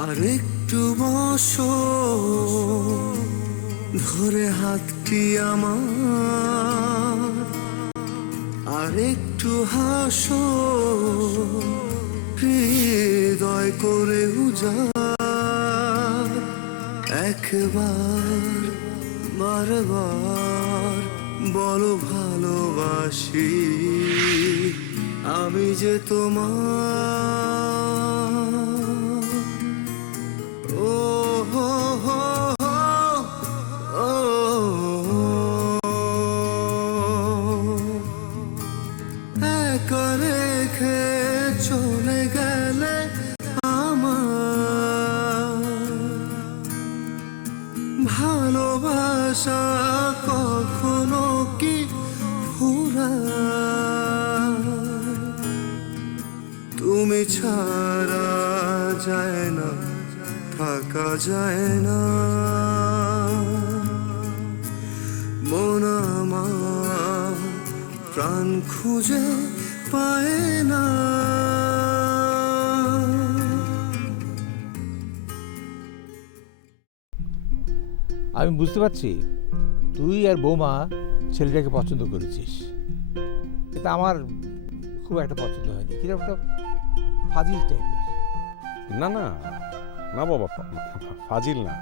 আর একটু বসো, ধরে হাতটি আমার, আর একটু হাসো, হৃদয় করে উজাড়। একবার বারবার বলো ভালোবাসি, আমি যে তোমার। ও হো হো হো, ও একা রেখে চলে গেলে আমার ভালোবাসা কখনো কি ফুরায়? তুমি ছাড়া যায় না, থাকা যায় না, মন আমার প্রাণ খুঁজে পায় না। আমি বুঝতে পারছি তুই আর বৌমা ছেলেটাকে পছন্দ করেছিস, কিন্তু আমার খুব একটা পছন্দ হয়নি। কিরকম একটা ফাজিল টাইপের। না না না বাবা, ফাজিল না,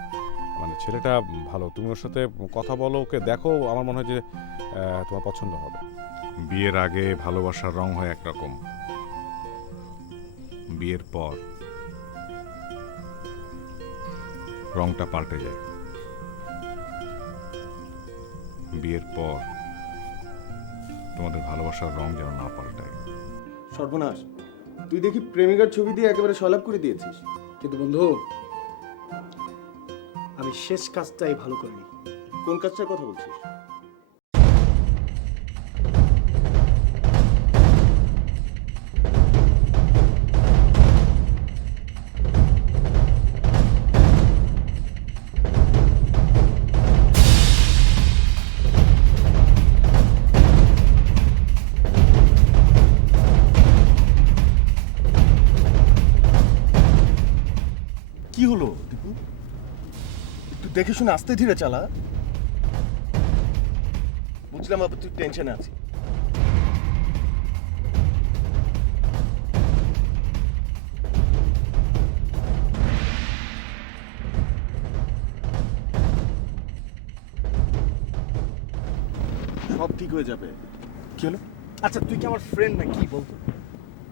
মানে ছেলেটা ভালো। তুমি ওর সাথে কথা বলো, ওকে দেখো, আমার মনে হয় যে তোমার পছন্দ হবে। বিয়ের আগে ভালোবাসার রং হয় একরকম, বিয়ের পর রংটা পাল্টে যায়। বিয়ের পর তোমাদের ভালোবাসার রং যেন না পাল্টায়। সর্বনাশ, তুই দেখি প্রেমিকার ছবি দিয়ে একেবারে সলাপ করে দিয়েছিস। কিন্তু বন্ধু, আমি শেষ কাজটাই ভালো করিনি। কোন কাজটার কথা বলছিস? কি হলো দীপু? একটু দেখে শুনে আস্তে ধীরে চালা। বুঝলাম আবার তুই টেনশনে আছিস। সব ঠিক হয়ে যাবে। কি হলো? আচ্ছা, তুই কি আমার ফ্রেন্ড না কি বলতো?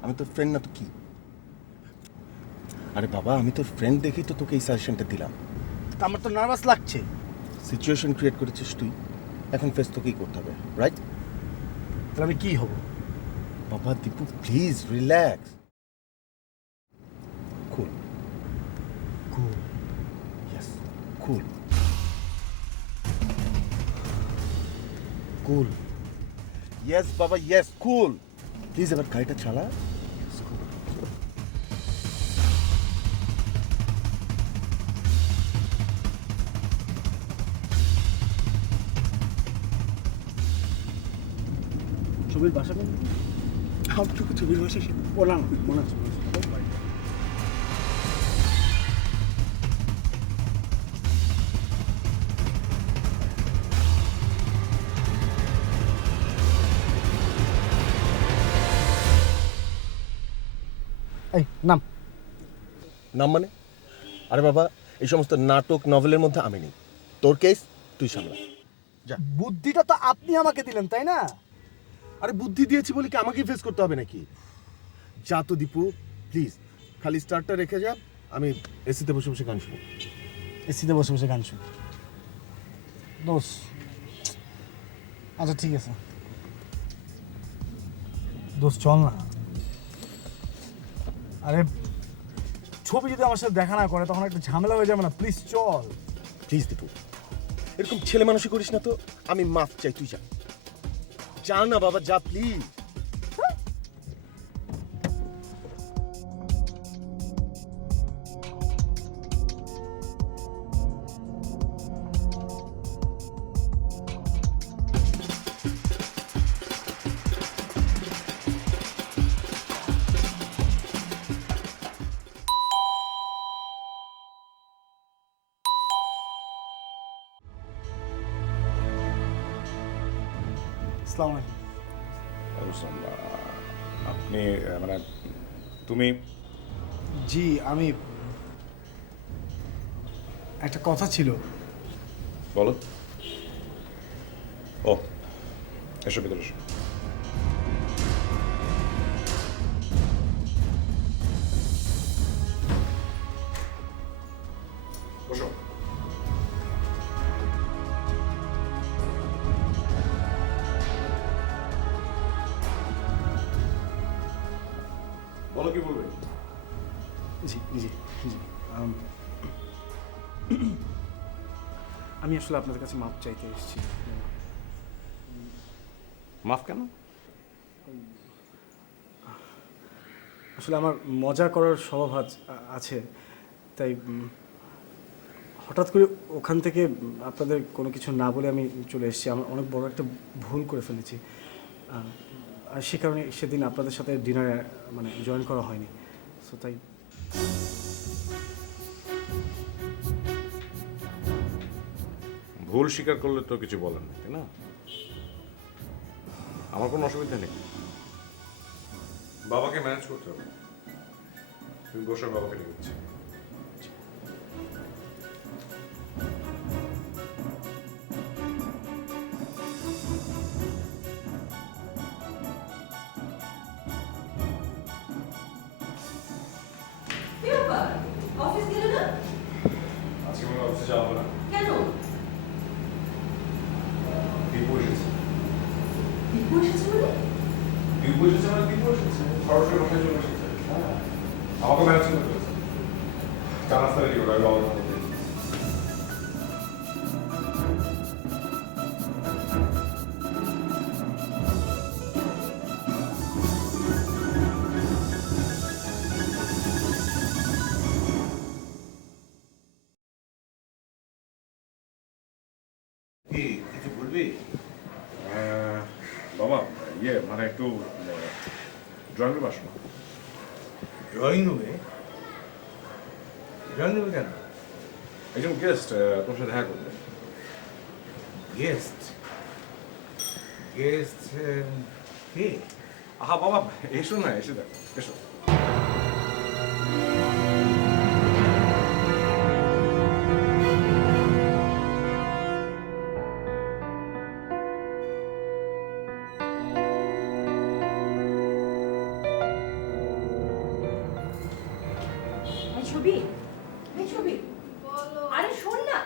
আমি তোর ফ্রেন্ড না তো কি? আরে বাবা, আমি তোর ফ্রেন্ড দেখেই তো তোকে এই সাজেশনটা দিলাম। তা আমার তো নার্ভাস লাগছে। সিচুয়েশন ক্রিয়েট করেছিস তুই, এখন ফেস তোকেই করতে হবে, রাইট? তাহলে আমি কি হব? বাবা Dipu, please relax. Cool cool. Yes, cool cool. Yes বাবা, ইয়েস, কুল। প্লিজ এবার গাড়িটা চালা। ছবির ভাষা নেই? আমটুকু ছবির ভাষা শিখ। ও না না, মনে আছে। এই নাম নাম মানে? আরে বাবা, এই সমস্ত নাটক নভেলের মধ্যে আমি নেই। তোর কেস তুই সামলা। বুদ্ধিটা তো আপনি আমাকে দিলেন, তাই না? আরে বুদ্ধি দিয়েছি বলে কি আমাকেই ফেস করতে হবে নাকি? যা তো দীপু, প্লিজ খালি স্টার্টটা রেখে যা, আমি এসিতে বসে বসে গান শুনি। এসিতে বসে বসে গান শুনি? দোষ। আচ্ছা ঠিক আছে দোষ, চল না। আরে ছবি যদি আমার সাথে দেখা না করে তখন একটা ঝামেলা হয়ে যাবে না? প্লিজ চল। প্লিজ দীপু, এরকম ছেলে মানুষই করিস না তো। আমি মাফ চাই, তুই যা। যা না বাবা, যা প্লিজ। আসসালামু আলাইকুম। বুঝলাম। আপনি মানে তুমি জি, আমি একটা কথা ছিল। বলো। ও, এসো ভিতরে এসো। বসো। বলো কি বলবে? জি জি জি আম, আমি আসলে আপনাদের কাছে মাপ চাইতে এসেছি। মাফ কেন? আসলে আমার মজা করার স্বভাব আছে, তাই হঠাৎ করে ওখান থেকে আপনাদের কোনো কিছু না বলে আমি চলে এসেছি। আমার অনেক বড় একটা ভুল করে ফেলেছি, আর সে কারণে সেদিন আপনাদের সাথে ডিনারে মানে জয়েন করা হয়নি। সো তাই ভুল স্বীকার করলে তো কিছু বলেন না, তাই না? আমার কোনো অসুবিধা নেই। বাবাকে ম্যানেজ করতে হবে। তুমি বসে বাবাকে ডেকেছি। কি ব্যাপার? অফিস গেলে না? আজকে মনে অফিসে যাওয়া হবে না। কেন? দীপু এসেছে। দীপু এসেছে মানে? দীপু এসেছে মানে দীপু এসেছে। সরাসরি বাসায় চলে এসেছে। হ্যাঁ। আমাকে ম্যানেজ করতে হয়েছে। চা নাস্তা রেডি করো, আমি বাবার সাথে যাই। কি কিছু বলবি? বাবা ইয়ে মানে একটু ড্রয়িং রুম আসো। ড্রয়িং রুমে? ড্রয়িং রুমে কেন? একজন গেস্ট তোর সাথে দেখা করবে। গেস্ট? গেস্ট কে? আহা বাবা, এসো না, এসে দেখো, এসো। এই ছবি, এই ছবি। আরে শোন না।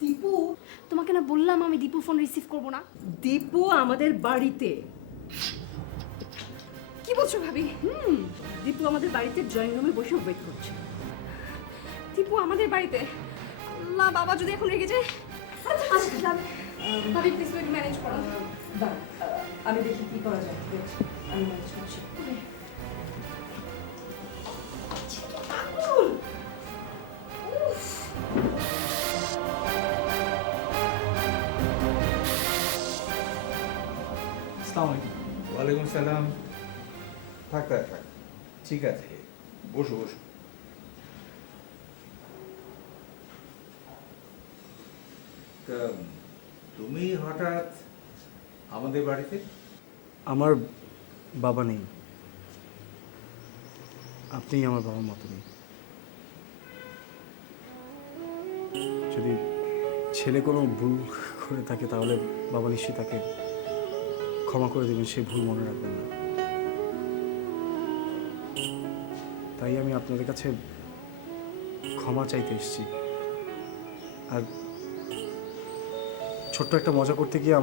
দীপু, তোমাকে না বললাম আমি দীপুর ফোন রিসিভ করব না। দীপু আমাদের বাড়িতে। কি বলছো ভাবি? দীপু আমাদের বাড়িতে ড্রয়িং রুমে বসে ওয়েট করছে। দীপু আমাদের বাড়িতে? না, বাবা যদি এখন রেগে যায়। আচ্ছা ভাবি প্লিজ তুমি ম্যানেজ করো। দাঁড়া, আমি দেখি কি করা যায়। দেখছি, আমি ম্যানেজ করছি। পাগল। উফ। আসসালামু আলাইকুম। ওয়ালাইকুম সালাম। থাক থাক থাক, ঠিক আছে, বসো বসো। তা তুমি হঠাৎ আমাদের বাড়িতে? আমার বাবা নেই, আপনিই আমার বাবার মতো নেই। যদি ছেলে কোনো ভুল করে থাকে তাহলে বাবা নিশ্চয়ই তাকে ক্ষমা করে দেবেন, সেই ভুল মনে রাখবেন না। তাই আমি আপনাদের কাছে ক্ষমা চাইতে এসেছি। আর ছোট্ট একটা মজা করতে গিয়ে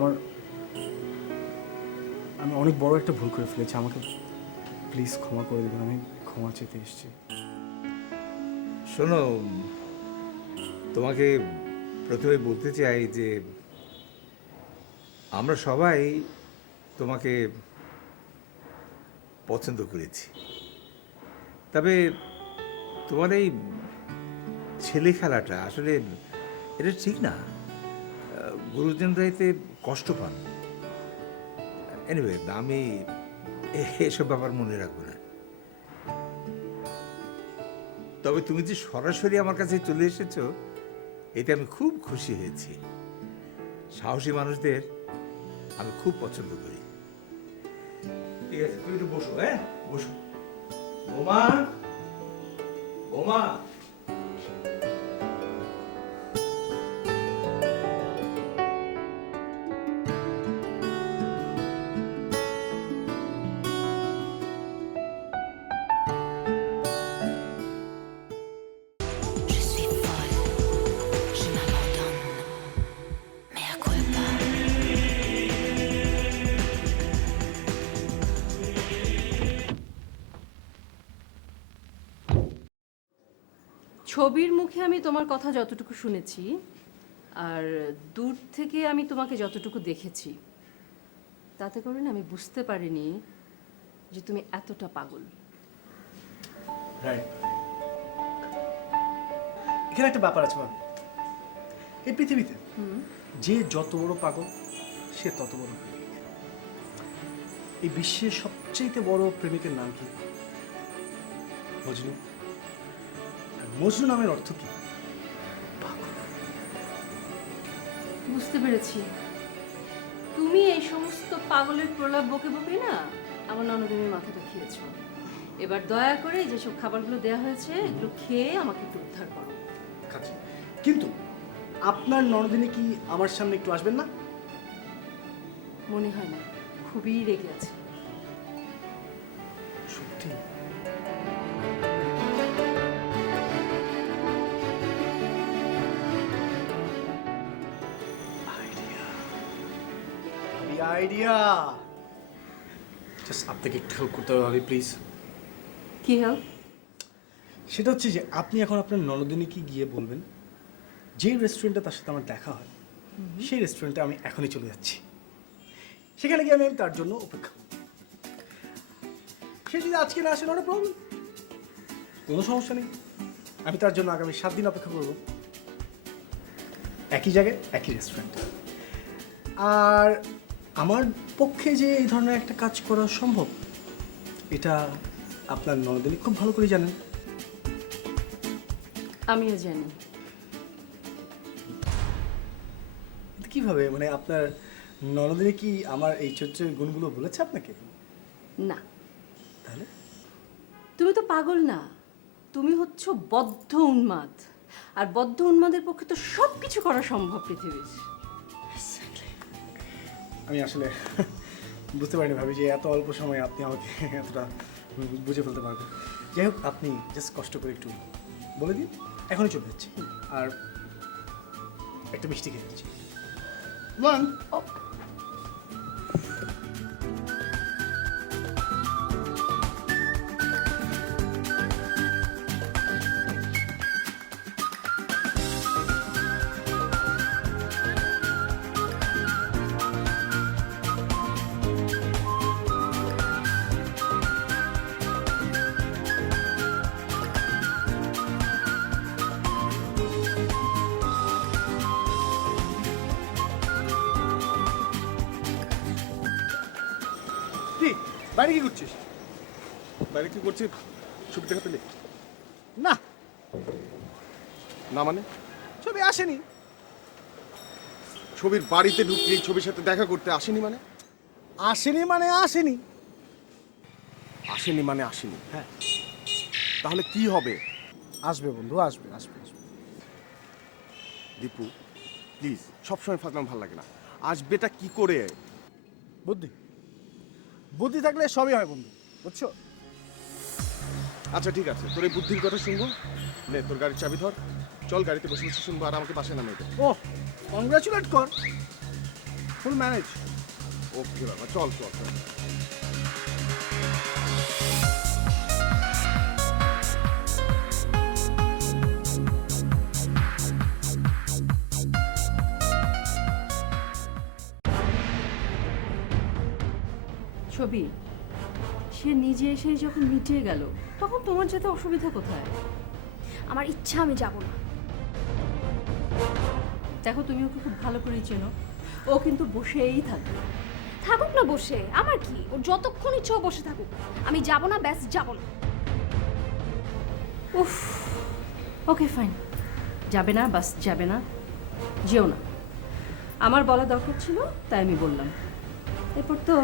আমি অনেক বড় একটা ভুল করে ফেলেছি। আমাকে প্লিজ ক্ষমা করে দেবেন, আমি ক্ষমা চাইতে এসেছি। শোনো, তোমাকে প্রথমে বলতে চাই যে আমরা সবাই তোমাকে পছন্দ করেছি, তবে তোমার এই ছেলে খেলাটা আসলে এটা ঠিক না। গুরুজনরা এতে কষ্ট পান। এনিওয়ে, আমি এসব ব্যাপার মনে রাখবো না। তবে তুমি যে সরাসরি আমার কাছে চলে এসেছো, এতে আমি খুব খুশি হয়েছি। সাহসী মানুষদের আমি খুব পছন্দ করি। ঠিক আছে, তুমি একটু বসো, হ্যাঁ বসো। বোমা, বোমা। Je suis folle, je m'abandonne, mais à quoi pas? ছবির মুখে আমি তোমার কথা যতটুকু শুনেছি আর দূর থেকে আমি তোমাকে যতটুকু দেখেছি, তাতে করে না আমি বুঝতে পারিনি যে তুমি এতটা পাগল। রাইট। এখানে একটা ব্যাপার আছে ভাবি, এই পৃথিবীতে যে যত বড় পাগল সে তত বড় প্রেমিক। এই বিশ্বের সবচেয়ে বড় প্রেমিকের নাম কি? মজনু। আর মজনু নামের অর্থ কি? পাগল। বুঝতে পেরেছি, তুমি এই সমস্ত পাগলের প্রলাপ বকে বকে না আমার ননদিনীর মাথাটা খেয়েছো। এবার দয়া করে যেসব খাবারগুলো দেওয়া হয়েছে এগুলো খেয়ে আমাকে একটু উদ্ধার করো। খাচ্ছি, কিন্তু আপনার ননদিনী কি আমার সামনে একটু আসবেন না? মনে হয় না, খুবই রেগে আছে। সত্যি? আইডিয়া। জাস্ট আপনাকে একটু হেল্প করতে হবে ভাবি, প্লিজ। কি হেল্প? সেটা হচ্ছে যে আপনি এখন আপনার ননদিনীকে গিয়ে বলবেন যে রেস্টুরেন্টে তার সাথে আমার দেখা হয় সেই রেস্টুরেন্টে আমি এখনই চলে যাচ্ছি। সেখানে গিয়ে আমি তার জন্য অপেক্ষা করব। সে যদি আজকে না আসে, নট প্রবলেম, কোনো সমস্যা নেই। আমি তার জন্য আগামী 7 দিন অপেক্ষা করব, একই জায়গায় একই রেস্টুরেন্টে। আর আমার পক্ষে যে এই ধরনের একটা কাজ করা সম্ভব এটা আপনার ননদিনী খুব ভালো করে জানেন। আমিও জানি। কিন্তু কিভাবে, মানে আপনার ননদিনী কি আমার এই চরিত্রের গুণগুলো বলেছে আপনাকে? না, তাহলে তুমি তো পাগল না, তুমি হচ্ছ বদ্ধ উন্মাদ। আর বদ্ধ উন্মাদের পক্ষে তো সব কিছু করা সম্ভব পৃথিবীর। আমি আসলে বুঝতে পারিনি ভাবি যে এত অল্প সময়ে আপনি আমাকে এতটা বুঝে ফেলতে পারবেন। যাই হোক, আপনি জাস্ট কষ্ট করে একটু বলে দিন, এখনই চলে যাচ্ছি। আর একটা মিষ্টি খেয়ে যাচ্ছি। ওয়ান। কি বাইরে কি করছিস? বাইরে কি করছি? ছবি দেখা পেলে? না, না মানে ছবি আসেনি। ছবির বাড়িতে ঢুকে এই ছবির সাথে দেখা করতে আসেনি মানে? আসেনি মানে আসেনি। আসেনি মানে আসেনি। হ্যাঁ, তাহলে কি হবে? আসবে বন্ধু, আসবে আসবে আসবে। দীপু প্লিজ, সবসময় ফাজলাম ভালো লাগে না। আসবেটা কি করে? বুদ্ধি, বুদ্ধি থাকলে সবই হয় বন্ধু, বুঝছো? আচ্ছা ঠিক আছে, তোর এই বুদ্ধির কথা শুনবো। নে তোর গাড়ির চাবি ধর, চল গাড়িতে বসে বসে শুনবো আর আমাকে বাসায় নামিয়ে দে। ওহ, কংগ্রাচুলেট কর, ফুল ম্যানেজ। ওকে বাবা, চল চল চল। ছবি, সে নিজে এসে যখন মিটিয়ে গেল তখন তোমার যেতে অসুবিধা কোথায়? আমার ইচ্ছা আমি যাব না। দেখো, তুমি ওকে খুব ভালো করে চেনো, ও কিন্তু বসেই থাকবে। থাকুক না বসে, আমার কি, ও যতক্ষণ ইচ্ছে ও বসে থাকুক। আমি যাব না, ব্যাস যাব না। উফ, ওকে ফাইন, যাবে না, বাস যাবে না, যেও না। আমার বলা দরকার ছিল তাই আমি বললাম। এরপর তো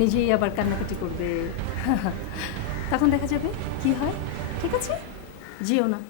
নিজেই আবার কান্নাকাটি করবে। তখন দেখা যাবে কি হয়। ঠিক আছে, যেও না।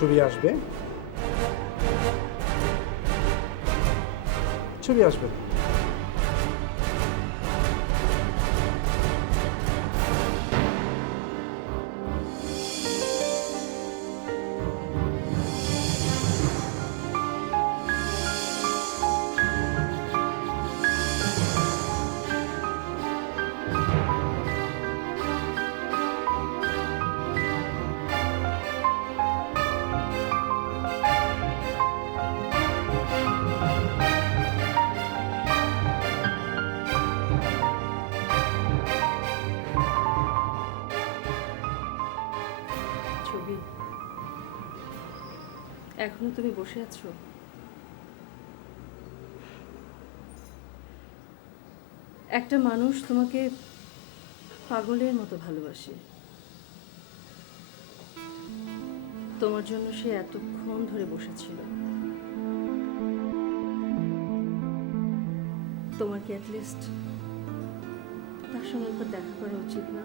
ছবি আসবে, ছবি আসবে। ছবি, এখনো তুমি বসে আছো? একটা মানুষ তোমাকে পাগলের মতো ভালোবাসে। তোমার জন্য সে এতক্ষণ ধরে বসেছিল। তোমার কি অ্যাটলিস্ট তার সঙ্গে একবার দেখা করা উচিত না?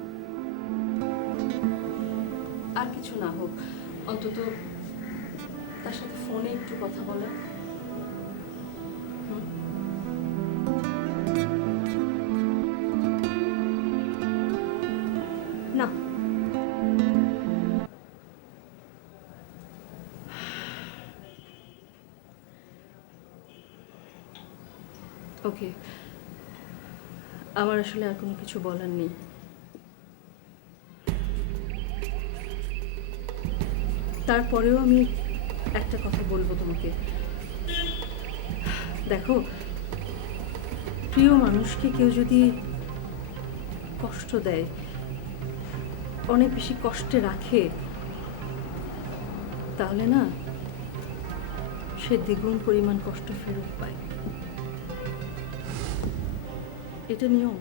আর কিছু না হোক, অন্তত তার সাথে ফোনে একটু কথা বলা। না, ওকে, আমার আসলে আর কোনো কিছু বলার নেই। তারপরেও আমি একটা কথা বলবো তোমাকে। দেখো, প্রিয় মানুষকে কেউ যদি কষ্ট দেয়, অনেক বেশি কষ্টে রাখে, তাহলে না সে দ্বিগুণ পরিমাণ কষ্ট ফেরত পায়। এটা নিয়ম।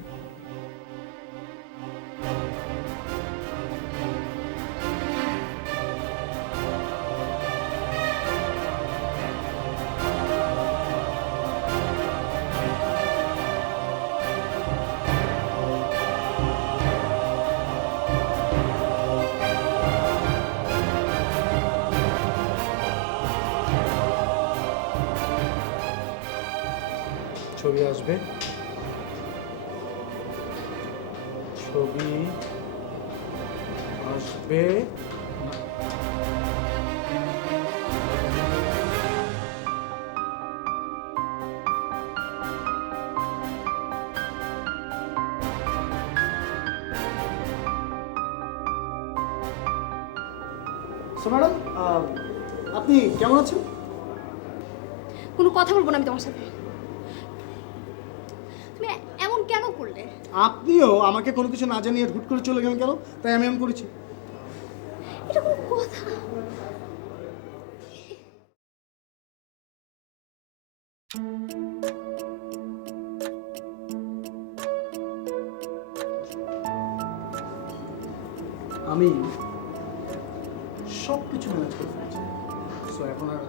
ছবি আসবে, ছবি আসবে। সো ম্যাডাম, আপনি কেমন আছেন? কোনো কথা বলবো না আমি তোমার সাথে। তুমি এমন কেন করলে? আপনিও আমাকে কোনো কিছু না জানিয়ে হুট করে চলে গেলেন কেন? তাই আমি এমন করেছি। এটা কোনো কথা? আমি সব কিছু ম্যানেজ করে ফেলেছি। সো এখন আর